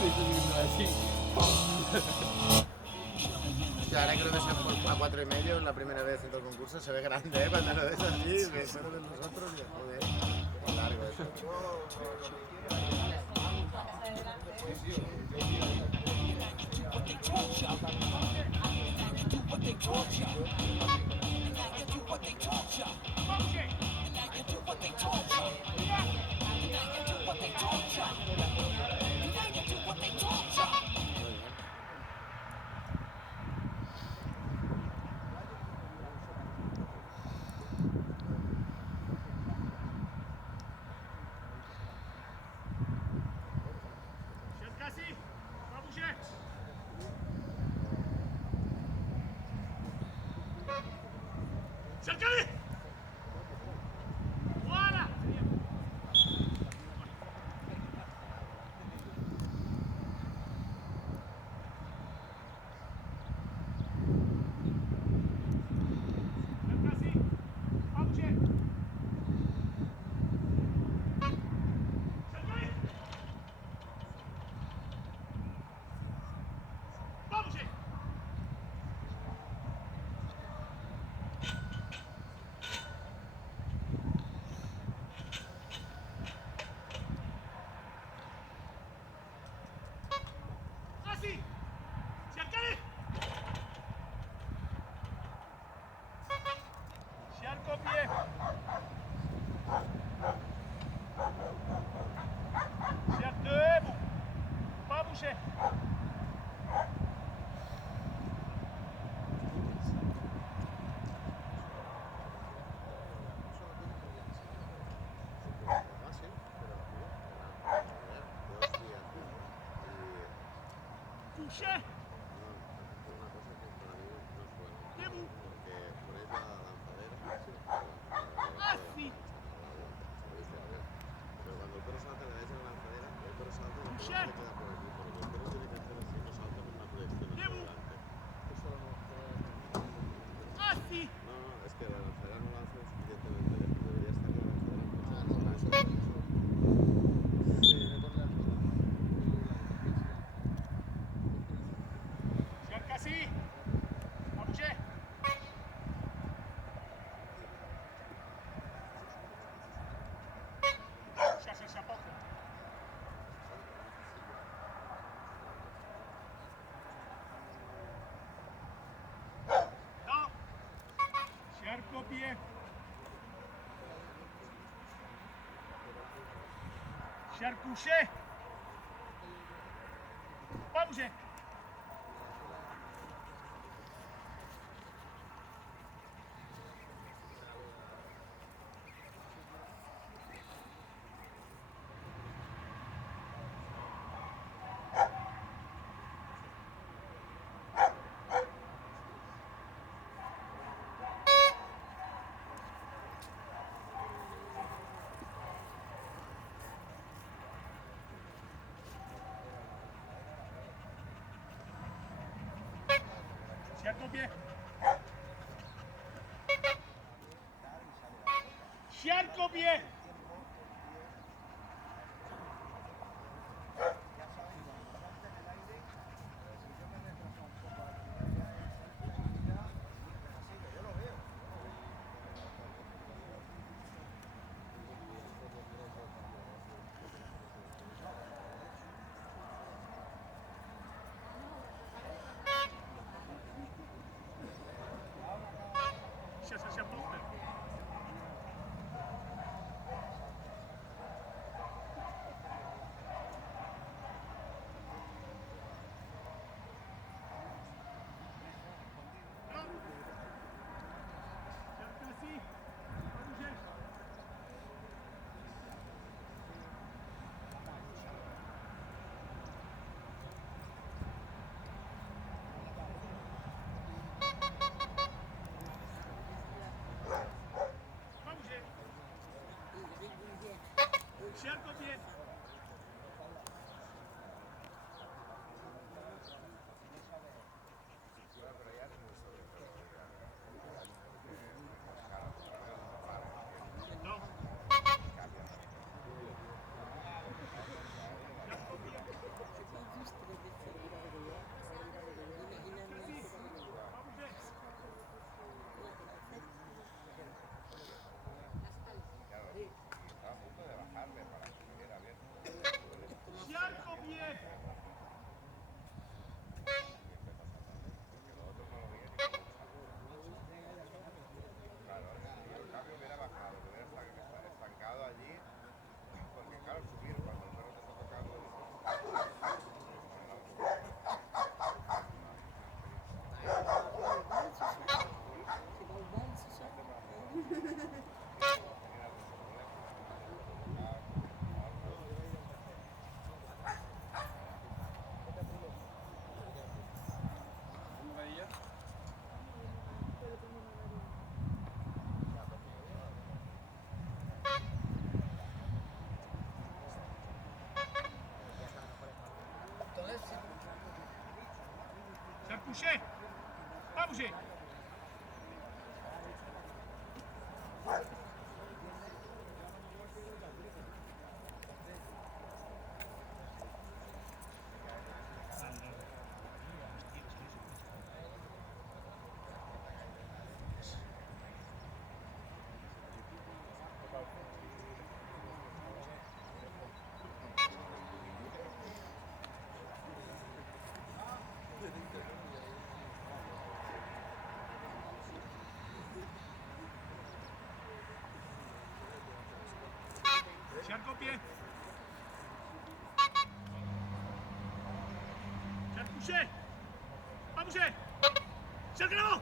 así. Hostia, ahora que lo ves a 4,5 la primera vez en todo el concurso se ve grande, ¿eh? Cuando lo ves así, recuerdo de nosotros y joder, qué largo eso. Cercali! Voilà! Cercasi! Pas bouger! Cercali! Pas bouger! Assis! Cercali! Chien le copier! Chien debout! Pas bouger! Touché! Debout! Assis! Pero cuando el perro salta le dais a la lanzadera, el perro salta y la pelota Touché! le queda por aquí, porque el perro tiene que hacer así, no salta con una proyección hacia Debout! adelante. Assis! No, no, es que la lanzadera no lanza lo suficientemente lejos, debería estar la lanzadera mucho más adelante. Cercasi! Pas bouger! Cherchez sa porte! Non! Chien copier! Chien couché! Pas bouger! Chien copier! Chien copier! Cherchez sa porte! couché. Pas bouger. Cerco pied. Cerco couché. Pas bouger. Cercle l'avant.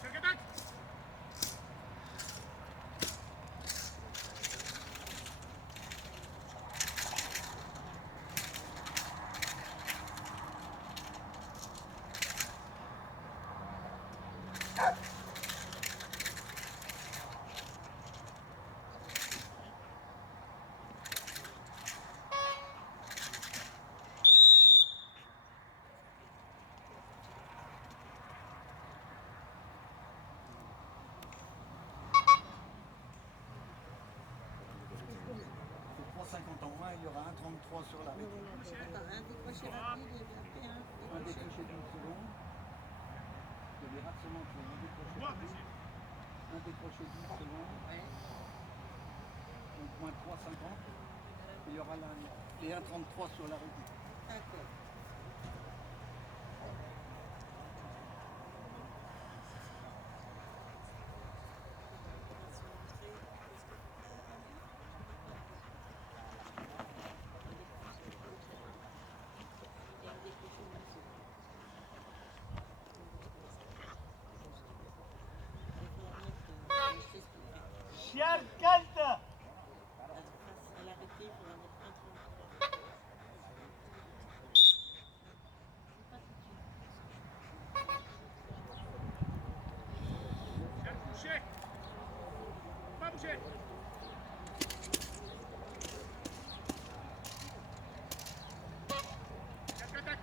Cercle attaque. Pour 3,50 en moins, il y aura un 33 sur l'arrêt. Attends, un décroché rapide et puis après Un décroché d'une seconde. Il y a des rassemblements qui ont un décroché Moi, rapide, monsieur. un décroché d'une seconde. Donc moins 3,50. Il y aura les 1,33 sur l'arrêt. D'accord. Cercalte. À l'arrêté, il faut en mettre un 33. Cercle couché. Pas bouger. Cercle attaque.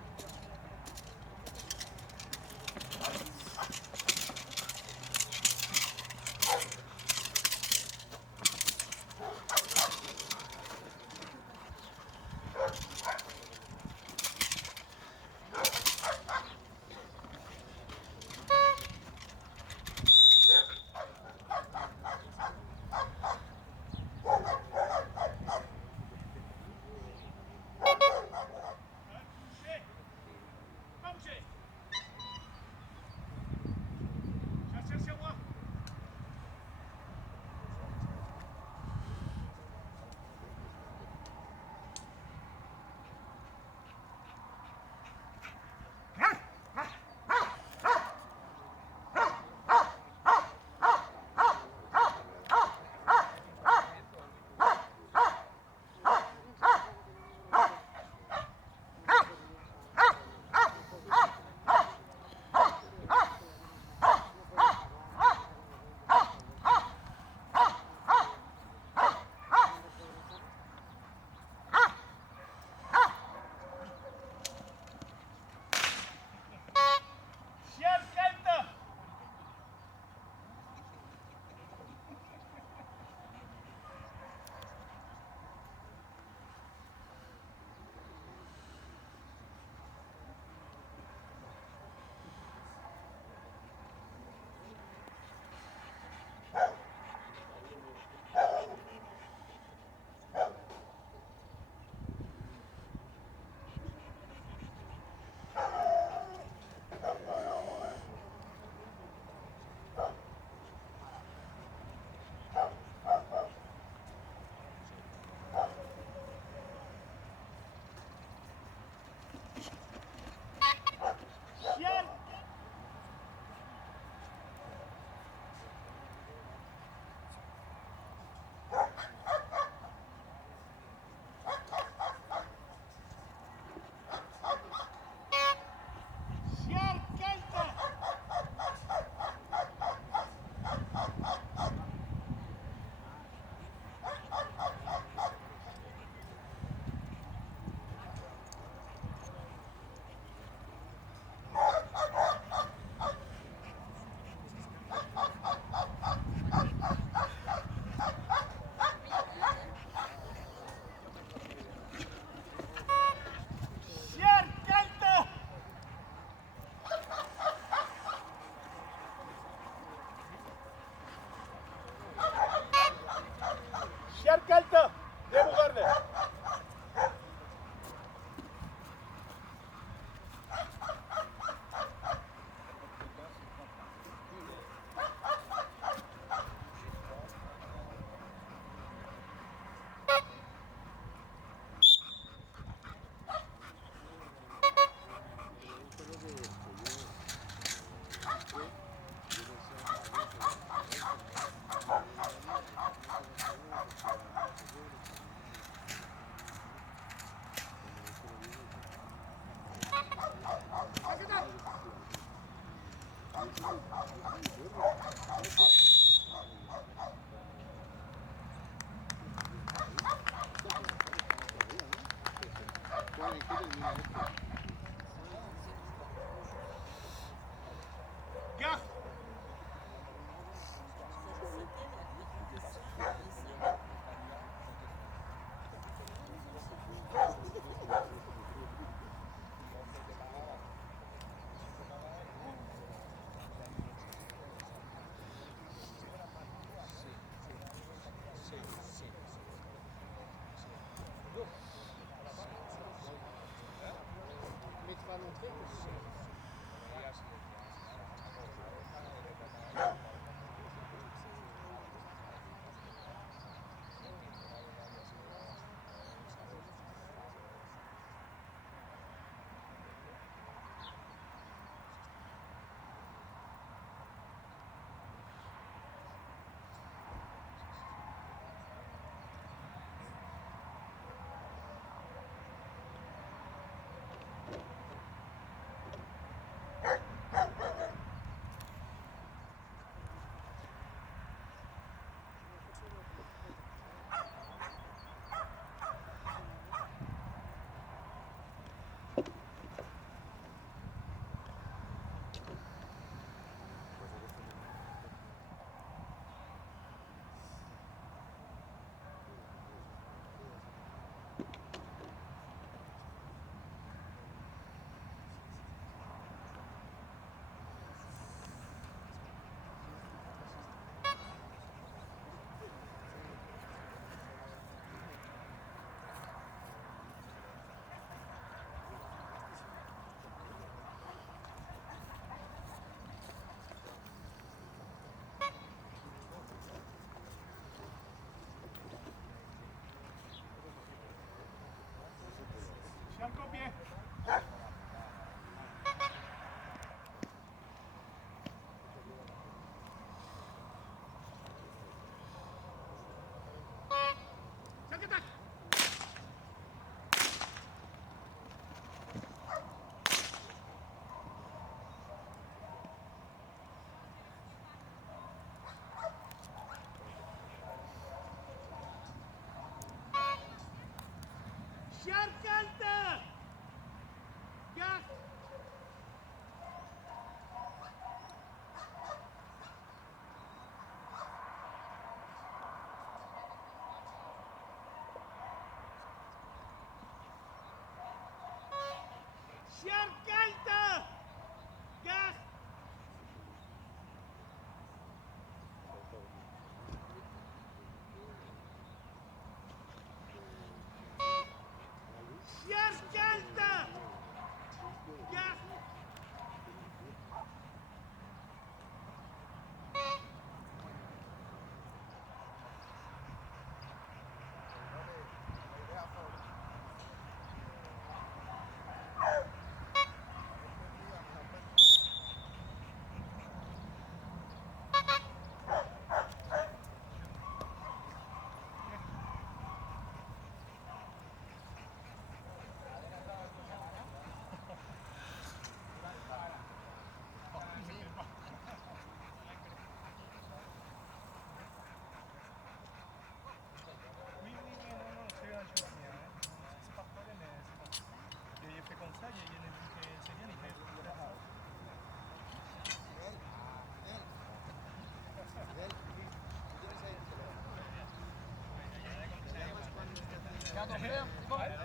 ver en qué termina esto. Garde. Siamo coppie. Cerca attacco. Cercante. Garde. Cercante. Garde. Cercante. Garde. Oui, non, c'est un jeu bien. C'est pas problème, mais c'est bon. Il fait comme ça, il y a une c'est bien, il fait Regarde en fer, c'est bon.